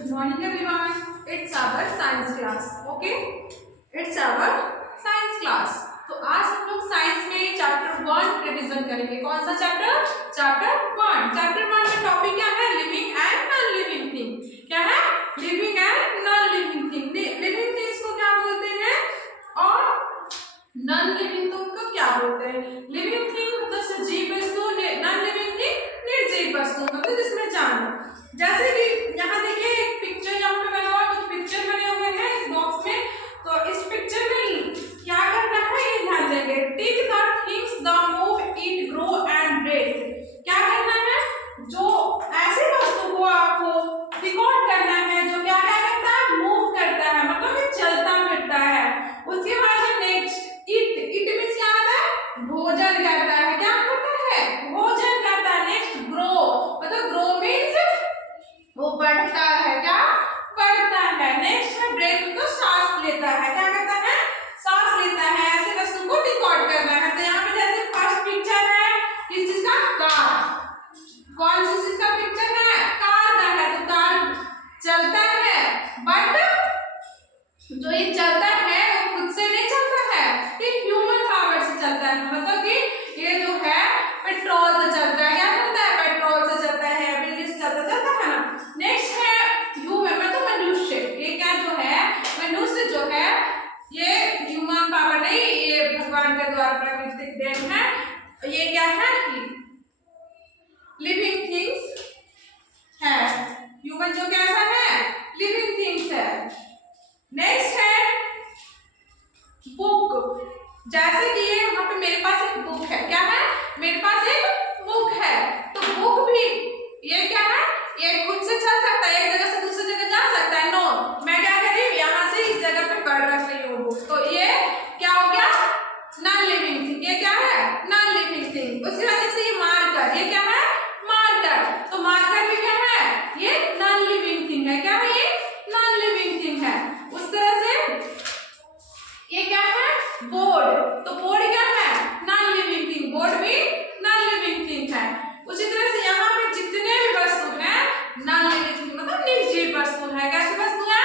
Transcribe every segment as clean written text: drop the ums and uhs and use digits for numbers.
Good morning everyone. It's our science class. Okay? It's our science class. तो आज हम लोग साइंस में चैप्टर 1 रिवीजन करेंगे। कौन सा चैप्टर? चैप्टर 1। चैप्टर 1 में टॉपिक क्या है? Living and non living thing. क्या है? Living and non living thing. Living things को क्या बोलते हैं और नॉन लिविंग थिंग को क्या बोलते हैं? लिविंग थिंग मतलब सजीव वस्तु, नॉन लिविंग थिंग निर्जीव वस्तु मतलब जिसमें जान हो। जैसे कि यहाँ देखिए एक पिक्चर यहाँ पे बना हुआ, कुछ पिक्चर बने हुए हैं इस बॉक्स में। तो इस पिक्चर में क्या करना है ये ध्यान देंगे। Tick the things the move it grow and break. क्या करना है? जो ऐसे वस्तु को आपको रिकॉर्ड करना है जो क्या क्या करता है? मूव करता है, मतलब ये चलता फिरता है। उसके बाद नेक्स्ट इट मींस क्या आता है? भोजन करता है। क्या करता है? भोजन करता है। नेक्स्ट ग्रो मतलब ग्रो मींस वो बढ़ता है। क्या बढ़ता है? नेक्स्ट है ब्रेक तो सांस लेता है। क्या करता है? सांस लेता है। ऐसे वस्तु को रिकॉर्ड करना है। तो यहाँ पे जैसे फर्स्ट पिक्चर है किस चीज का? कार। कौन सी चीज का पिक्चर है? कार का है। तो कार चलता है बट जो ये चलता है वो खुद से नहीं चलता है, ये ह्यूमन पावर से चलता है। मतलब कि ये जो है पेट्रोल से चलता है। क्या चलता है? पेट्रोल से चलता है, बिजली से चलता है ना। नेक्स्ट है ह्यूमन मतलब मनुष्य। ये क्या जो है? मनुष्य जो है ये ह्यूमन पावर नहीं, ये भगवान के द्वारा प्राकृतिक देन है। ये क्या है कि लिविंग थिंग्स है। ह्यूमन जो कैसा है? लिविंग थिंग्स है। नेक्स्ट है बुक। जैसे कि ये यहाँ पे मेरे पास एक बुक है। क्या है? मेरे पास एक बुक है। तो बुक भी ये क्या है? ये खुद से चल सकता है, एक जगह से दूसरी जगह जा सकता है। नो, मैं क्या कर रही हूँ? यहाँ से इस जगह पे पढ़ रख रही हूँ बुक। तो ये क्या हो गया? Non living thing. ये क्या है? Non living thing. उसकी वजह से ये मार्कर, ये क्या है? मार्कर। तो मार्कर भी क्या है? ये नॉन लिविंग थिंग है। क्या है? ये नॉन लिविंग थिंग है। उस तरह से ये क्या है? बोर्ड। तो बोर्ड क्या है? Non living thing. बोर्ड भी नॉन लिविंग थिंग है। उसी तरह से यहाँ पे जितने भी वस्तु हैं नॉन लिविंग थिंग मतलब निर्जीव वस्तु है। कैसी वस्तु है?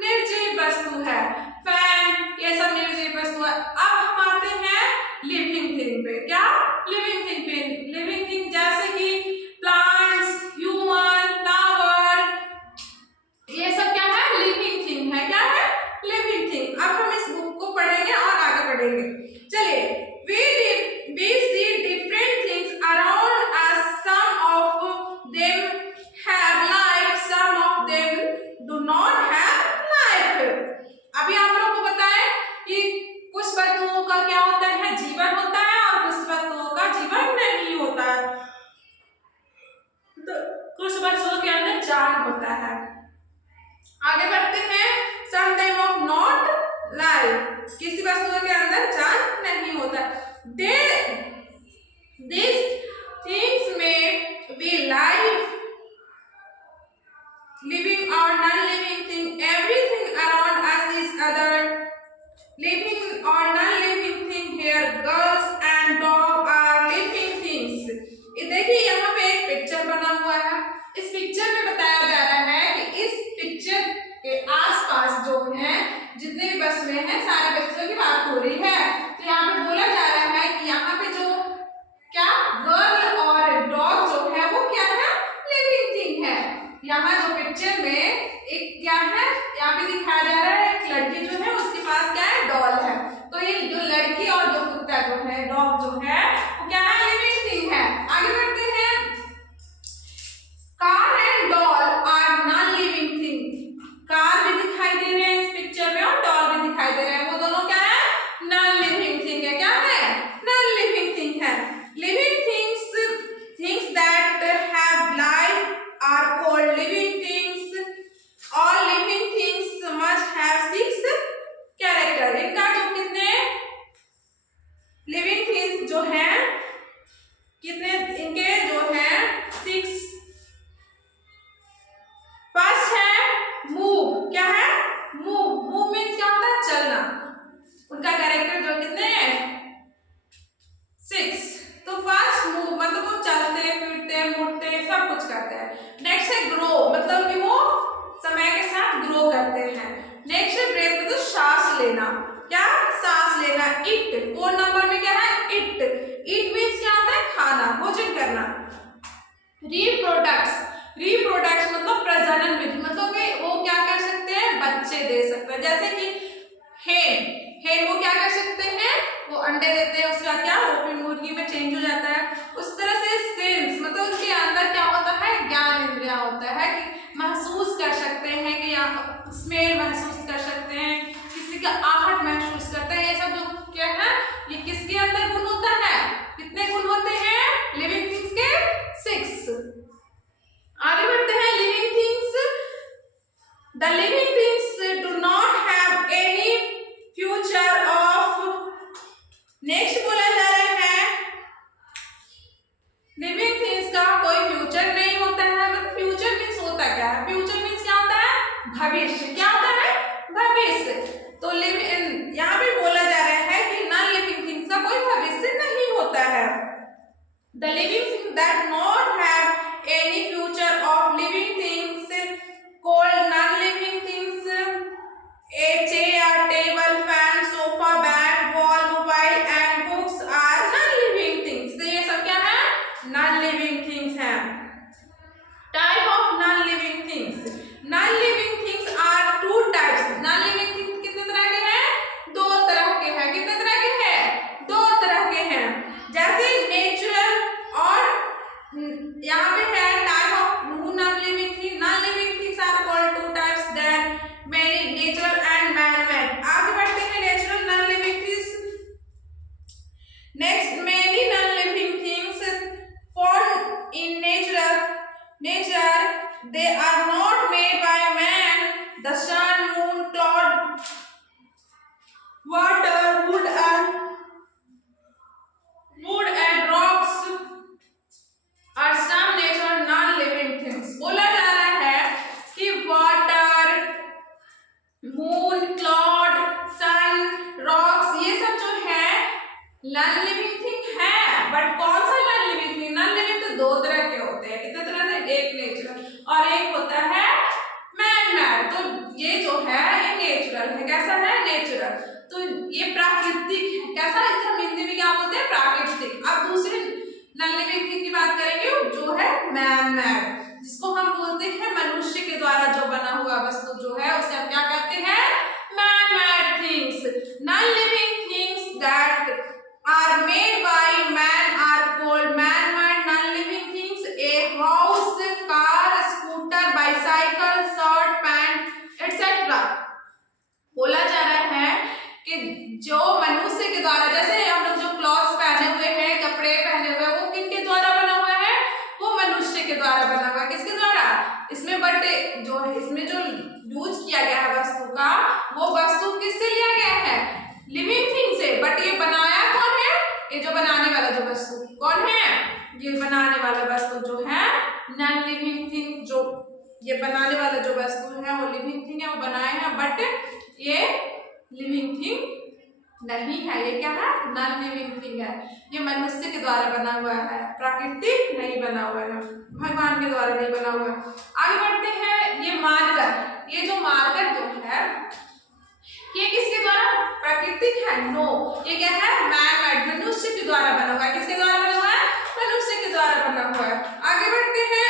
निर्जीव वस्तु है। फैन ये सब निर्जीव वस्तु है। अब हम आते हैं लिविंग थिंग पे। क्या? लिविंग थिंग पे। लिविंग थिंग जैसे कि प्लांट्स, ह्यूमन, फ्लावर, ये सब क्या है? लिविंग थिंग है। क्या है? Living thing. अब हम इस बुक को पढ़ेंगे और आगे बढ़ेंगे। चलिए, we see different things around us. Some of them have life, some of them do not have life. अभी आप लोगों को बताएं कि कुछ वस्तुओं का क्या होता है? जीवन होता है और कुछ वस्तुओं का जीवन नहीं होता है। तो कुछ वस्तुओं के अंदर जान होता है। आगे बढ़ते हैं। Some them of not life. किसी वस्तु के अंदर जान नहीं होता। These things may be life, living or non-living thing. Everything around us is other living or non-living thing. Here, girls and dog are living things. ये देखिए यहाँ पे एक पिक्चर बना हुआ है। इस पिक्चर में बताया जा रहा है कि इस पिक्चर के आसपास जो है जितने भी वस्तुएं हैं सारे वस्तुओं की बात हो रही है। तो यहाँ पे बोला जा रहा है कि यहाँ पे जो क्या गर्ल और डॉग जो है वो क्या है? लिविंग थिंग है। यहाँ जो पिक्चर में एक क्या है? यहाँ पे दिखाया जा रहा है एक लड़की जो है उसके पास क्या है? डॉल है। तो ये जो लड़की और जो कुत्ता जो है, डॉग जो है वो क्या है? लिविंग थिंग है। आगे बढ़ते हैं। Car and doll are non living thing. Car भी दिखाई दे रहे हैं इस पिक्चर में और डॉल भी दिखाई दे रहे हैं। वो दोनों क्या है? नॉन लिविंग थिंग है। क्या है? नॉन लिविंग थिंग है। Living things that have life are called living things. All living things must have 6 character. इनका जो कितने लिविंग थिंग्स जो है कितने इनके जो है 6। फर्स्ट है मूव। क्या है? मूव। मूव मीन्स क्या होता है? चलना। उनका कैरेक्टर जो कितने हैं? 6। तो फर्स्ट मूव मतलब वो चलते फिरते मुड़ते सब कुछ करते हैं। नेक्स्ट है ग्रो मतलब कि वो समय के साथ ग्रो करते हैं। नेक्स्ट है ब्रेथ मतलब सांस लेना, क्या सांस लेना। इट 4 नंबर में क्या है, इट। इट मीन्स क्या होता है, खाना, भोजन करना। रिप्रोडक्ट्स, रिप्रोडक्ट्स मतलब प्रजनन विधि, मतलब कि वो क्या कर सकते हैं, बच्चे दे सकते हैं। जैसे कि हेन, हेन वो क्या कर सकते हैं, वो अंडे देते हैं, उसका क्या वो फिर मुर्गी में चेंज हो जाता है। उस तरह से सेंस मतलब उनके अंदर क्या होता है, ज्ञान इंद्रिया होता है कि महसूस कर सकते हैं, कि या स्मेल महसूस कर सकते हैं, किसी का आहट महसूस करते हैं। ये सब जो क्या है, ये किसके अंदर गुण होता है, कितने गुण होते हैं लिविंग थिंग्स के, 6। आगे बढ़ते हैं, living things, the living things do not have any future of. Next बोला जा रहा है लिविंग थिंग्स का कोई फ्यूचर नहीं होता है। मतलब फ्यूचर मीन्स होता क्या है, फ्यूचर मीन्स क्या होता है, भविष्य, क्या होता है, भविष्य। तो यहाँ पे बोला जा रहा है कि नॉन लिविंग थिंग्स का कोई भविष्य नहीं होता है। The living things that not have any future of living things called non living things, a chair, table, fan, sofa, bed, wall, mobile and books are non-living things। तो ये सब क्या है, non-living things है। Type of non-living things, non-living things are 2 types। non-living things कितने तरह के हैं, 2 तरह के हैं। कितने तरह के हैं, 2 तरह के हैं। जैसे नेचुरल और यहाँ पे है type of non-living thing। non-living things are called 2 types, then many natural and man-made। आगे बढ़ते हैं, natural non living things. Next, many non-living things found in nature they are not made by man। the sun, moon, cloud, water, wood and rocks are some natural non-living things। बोला जा रहा है कि water, moon, cloud, सन, rocks, ये सब जो है non living thing है। बट कौन सा non living thing, non living तो 2 तरह के होते हैं। कितने तरह से, एक नेचुरल और एक होता है मैन मेड। तो ये जो है ये नेचुरल है, कैसा है, नेचुरल। तो ये प्राकृतिक है, कैसा, इसे हम हिंदी में क्या बोलते हैं, प्राकृतिक। अब दूसरी नॉन लिविंग थिंग की बात करेंगे जो है मैन मेड, जिसको हम बोलते हैं मनुष्य के द्वारा जो बना हुआ वस्तु जो है उसे हम क्या कहते हैं, man made things. Non living things that are made by man are called man made non living things. A house, car, scooter, bicycle, shirt, pant etcetera. बोला जा रहा है कि जो मनुष्य के द्वारा, जैसे हम लोग जो क्लॉथ्स पहने हुए हैं, कपड़े पहने हुए हैं, वो किनके द्वारा बना हुआ है, वो मनुष्य के द्वारा बना हुआ है। किसके द्वारा, इसमें बट जो है इसमें जो यूज किया गया है वस्तु का, वो वस्तु किससे लिया गया है, लिविंग थिंग से। बट ये बनाया कौन है, ये जो बनाने वाला जो वस्तु कौन है, ये बनाने वाला वस्तु जो है नॉन लिविंग थिंग। जो ये बनाने वाला जो वस्तु है वो लिविंग थिंग है, वो बनाए हैं, बट ये लिविंग थिंग नहीं है। ये क्या है, नॉन लिविंग थिंग है। ये मनुष्य के द्वारा बना हुआ है, प्राकृतिक नहीं बना हुआ है, भगवान के द्वारा नहीं बना हुआ है। आगे बढ़ते हैं, ये मार्कर, ये जो मार्कर जो है ये किसके द्वारा, प्राकृतिक है, नो, ये क्या है, मैन मेड, मनुष्य के द्वारा बना हुआ है। किसके द्वारा बना हुआ है, मनुष्य के द्वारा बना हुआ है। आगे बढ़ते हैं,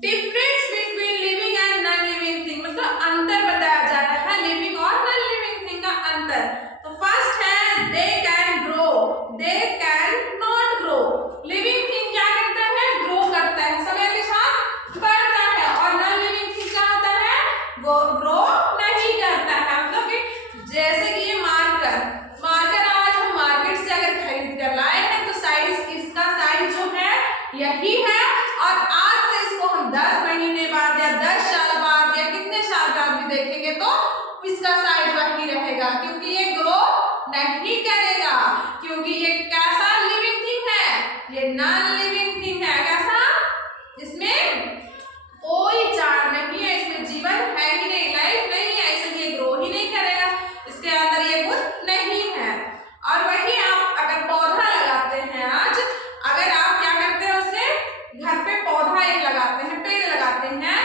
difference between living and non living thing, मतलब अंतर बताया जा रहा है लिविंग और नॉन लिविंग थिंग का अंतर। तो फर्स्ट है they can grow, they can not grow. Living thing क्या करता है, ग्रो करता है, समय के साथ बढ़ता है, और नॉन लिविंग थिंग क्या होता है, वो ग्रो नहीं करता है। मतलब कि जैसे कि ये मार्कर, मार्कर आज हम मार्केट से अगर खरीद कर लाए हैं तो साइज, इसका साइज जो है यही है, और आज से इसको हम 10 महीने बाद या 10 साल बाद या कितने साल बाद भी देखेंगे तो इसका साइज वही रहेगा, क्योंकि ये ग्रो नहीं करेगा, क्योंकि ये कैसा लिविंग थिंग है, ये नॉन लिविंग थिंग है। कैसा, इसमें कोई जान नहीं है, इसमें जीवन है ही नहीं, लाइफ नहीं है, इसलिए ग्रो ही नहीं करेगा, इसके अंदर ये गुण नहीं है। और वही आप अगर पौधा लगाते हैं, आज अगर आप क्या करते हैं, उसे घर पे पौधा एक लगाते हैं, पेड़ लगाते हैं,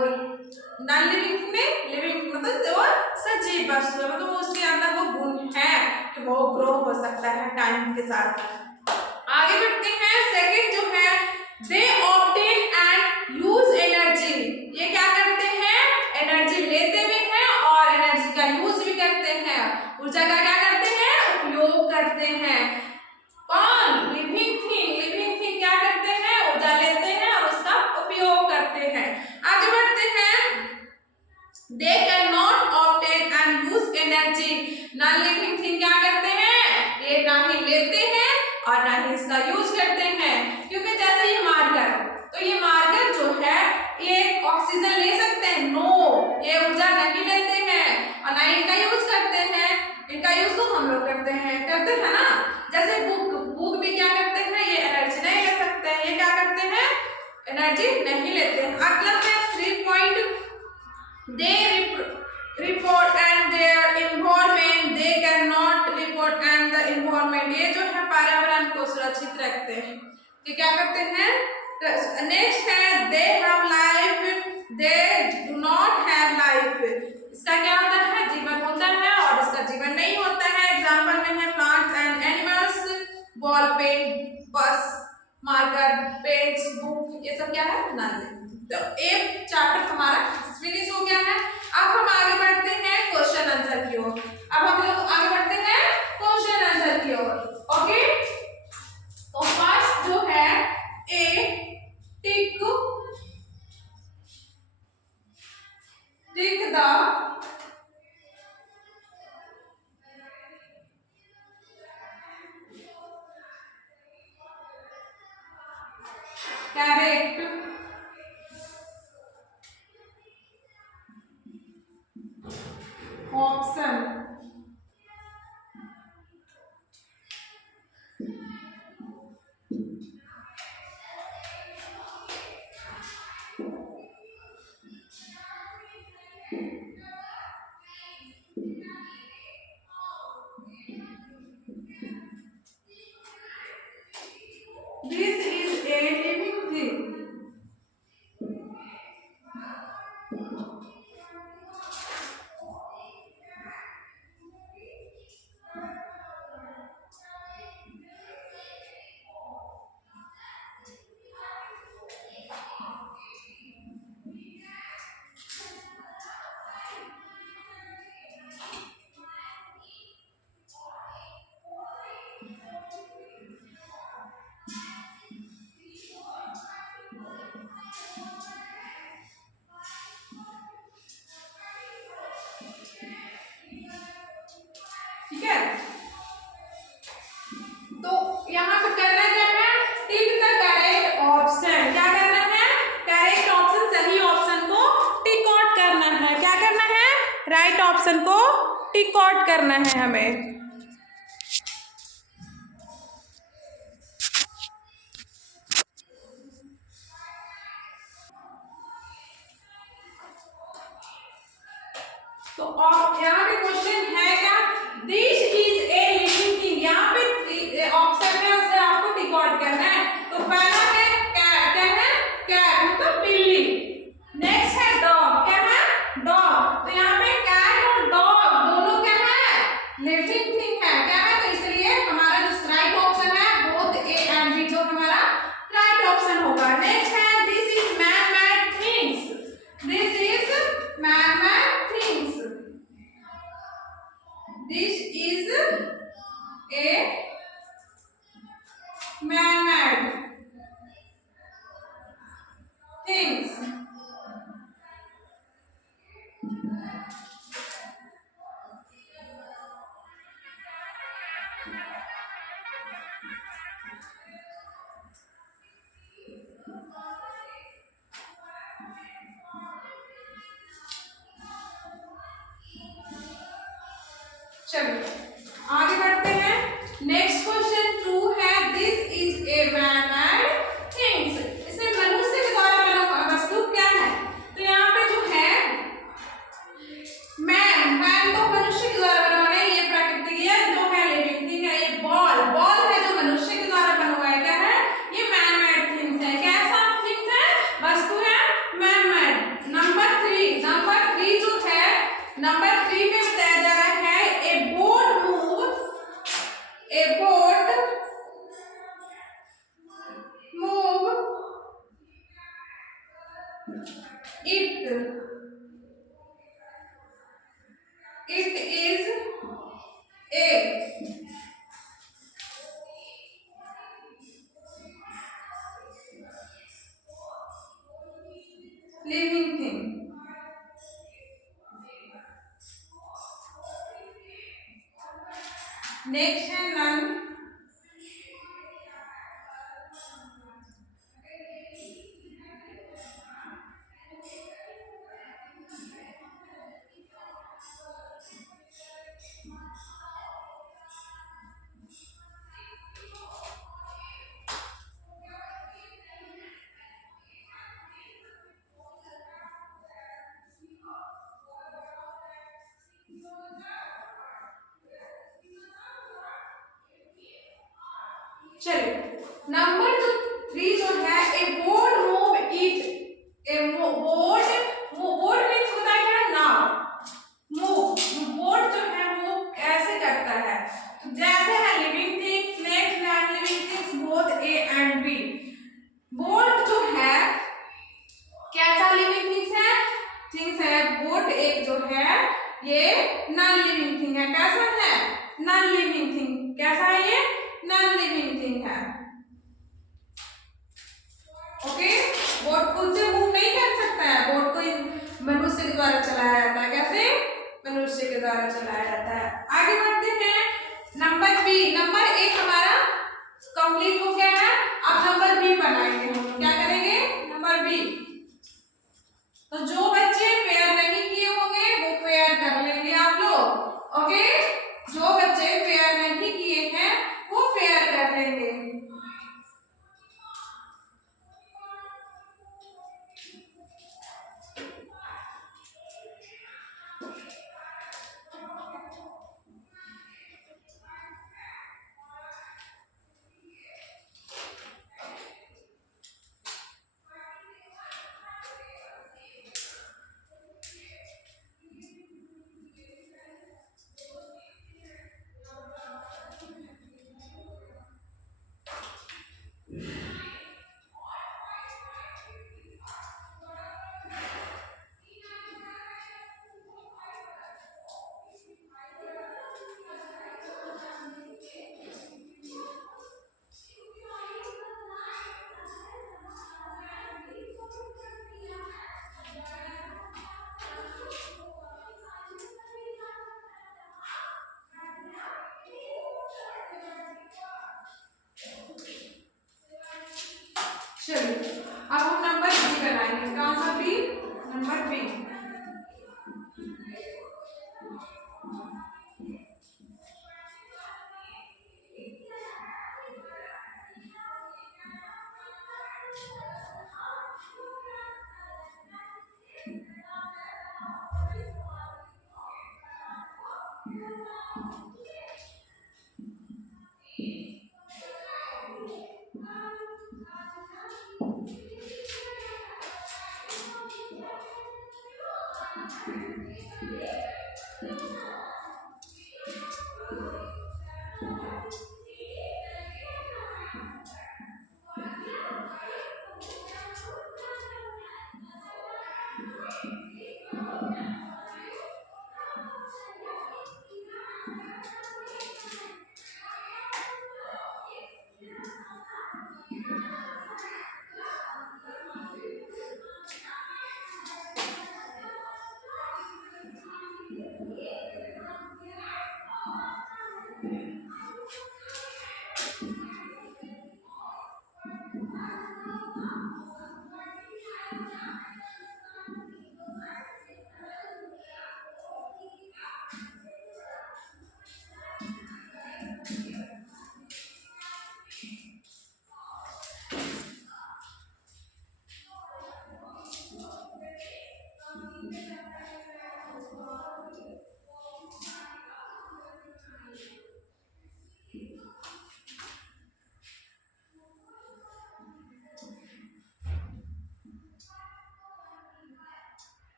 वो नॉन लिविंग में लिविंग मतलब जो सजीव वस्तु है, मतलब उसके अंदर वो गुण है कि वो ग्रो हो सकता है टाइम के साथ। आगे बढ़ते हैं। सेकंड जो है दे ऑब्टेन एंड यूज एनर्जी, ये क्या करते हैं, एनर्जी लेते भी हैं और एनर्जी का यूज भी करते हैं, ऊर्जा का क्या करते हैं, उपयोग करते हैं। कौन, लिविंग थिंग क्या करते हैं, ऊर्जा लेते हैं और उसका उपयोग करते हैं। आगे बढ़ते हैं। They can not obtain and use energy, non living thing क्या करते हैं, ये ना ही लेते हैं और ना ही इसका यूज करते हैं, क्योंकि जैसे ये मार्कर, तो ये मार्कर जो है ये ऑक्सीजन ले सकते हैं, नो, ये ऊर्जा नहीं लेते हैं और ना इनका यूज करते हैं। इनका यूज तो हम लोग करते हैं ना। जैसे बुक भी क्या करते हैं, ये एनर्जी नहीं ले सकते हैं, ये क्या करते हैं, एनर्जी नहीं लेते हैं। अगला है 3 point, they report and their environment, they cannot report and the environment, ये जो है पर्यावरण को सुरक्षित रखते हैं, ये क्या करते हैं। नेक्स्ट है they have life, they do not have life, इसका क्या होता है, जीवन होता है और इसका जीवन नहीं होता है। एग्जाम्पल में है plants and animals, ball pen, bus, marker, pens, book, ये सब क्या है, नॉन। तो एक चैप्टर हमारा फिनिश हो गया है। अब हम आगे बढ़ते हैं क्वेश्चन आंसर की ओर। अब हम लोग आगे बढ़ते हैं क्वेश्चन आंसर की ओर। ओके, तो फर्स्ट जो है A tick the correct option. This is a living thing. ठीक है, तो यहाँ पे करना क्या है, टिक द करेक्ट ऑप्शन। क्या करना है, करेक्ट ऑप्शन, सही ऑप्शन को टिक आउट करना है। क्या करना है, राइट ऑप्शन को टिक आउट करना है हमें। तो यहाँ पे क्वेश्चन है क्या, this is a living thing, यहाँ पे ऑप्शन है उसे आपको टिक आउट करना है। तो पहला है कैट, क्या है, कैट मतलब बिल्ली। नेक्स्ट है डॉग, क्या है, डॉग। तो यहाँ पे कैट और डॉग दोनों क्या है, लिविंग थिंग है, क्या है, तो इसलिए हमारा जो राइट ऑप्शन है बोथ ए एंड बी जो हमारा राइट ऑप्शन होगा। नेक्स्ट है this is man made things, this is man made things, this is a man-made things। चलिए आगे बढ़ते हैं। नेक्स्ट क्वेश्चन 2 है this is a man-made things, इसमें मनुष्य के द्वारा बना वस्तु क्या है। तो यहाँ पे जो है मैन तो मनुष्य के द्वारा बना हुआ है, ये प्रकृति है, जो है लिविंग थिंग है। ये बॉल है जो मनुष्य के द्वारा बना हुआ है, क्या है, ये मैन-मेड थिंग्स है। कैसा थिंग्स है, वस्तु है मैन-मेड। नंबर नंबर 3 में बताया जा रहा है ए boat move it is a living thing. Next है नन। चलिए नंबर जो 3 जो है ए boat move it A boat means होता है क्या नाव। मूव बोट जो है वो ऐसे करता है तो जैसे है living things next non living things both A and B. Boat जो है कैसा लिविंग थिंग्स है बोट एक जो है ये नॉन लिविंग थिंग है। कैसा है नॉन लिविंग थिंग। कैसा है ये नॉन लिविंग थिंग है। ओके बोट खुद से मूव नहीं कर सकता है। बोट को मनुष्य के द्वारा चलाया जाता है। कैसे मनुष्य के द्वारा चलाया जाता है। आगे बढ़ते हैं नंबर बी। नंबर 1 हमारा कंप्लीट हो गया है। अब नंबर बी बनाएंगे हम। क्या करेंगे नंबर बी। तो जो बच्चे फेयर नहीं किए होंगे वो फेयर कर लेंगे आप लोग। ओके जो बच्चे फेयर नहीं किए हैं वो फेयर कर लेंगे। चलिए अब हम नंबर बी बनाएंगे। कौन सा B number B.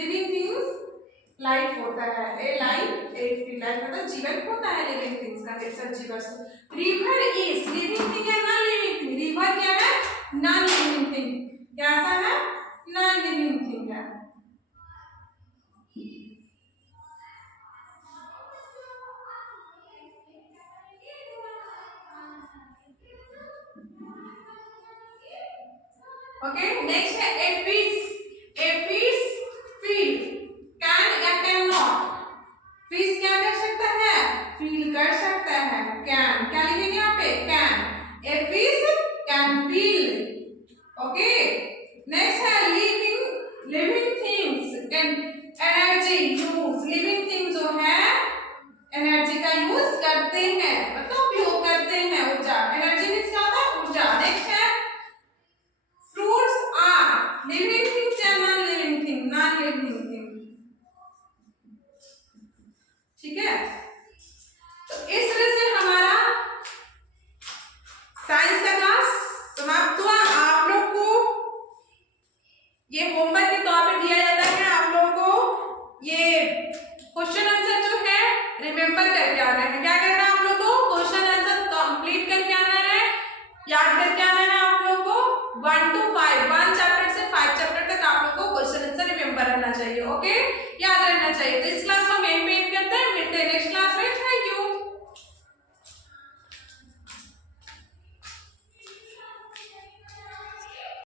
Living things life होता है, ए लाइफ एक लाइफ मतलब जीवन होता है लिविंग थिंग्स का, सजीव वस्तु। रिवर इज लिविंग थिंग है नॉन लिविंग थिंग? रिवर क्या है? Non living thing. कैसा है? नॉन लिविंग थिंग है। ओके नेक्स्ट है ए फिश फील कैन या कैन नॉट? फिश क्या कर सकता है? फील कर सकता है। कैन क्या लिखेंगे यहाँ पे? Can. A fish can feel. Okay next है living things and energy use. Living thing जो है एनर्जी का यूज करते हैं, मतलब उपयोग करते हैं। ऊर्जा, एनर्जी मींस क्या होता है? ऊर्जा। नेक्स्ट है फ्रूट्स आर लिविंग थिंग्स या non living thing? Non living thing. ठीक है, तो इस तरह से हमारा साइंस का क्लास समाप्त हुआ। आप लोग को ये होमवर्क के तौर पे दिया जाता है, आप लोग को ये क्वेश्चन आंसर जो है रिमेम्बर करके आना है। क्या करना है आप लोग को? क्वेश्चन आंसर कंप्लीट करके आना है, याद करके आना है आप लोग को। 1 to 5 1 चैप्टर से 5 चैप्टर तक आप लोग को क्वेश्चन आंसर रिमेम्बर रहना चाहिए। ओके, याद रहना चाहिए। तो इस क्लास को हम यहीं पे एंड करते हैं, मिलते हैं नेक्स्ट क्लास में। Thank you.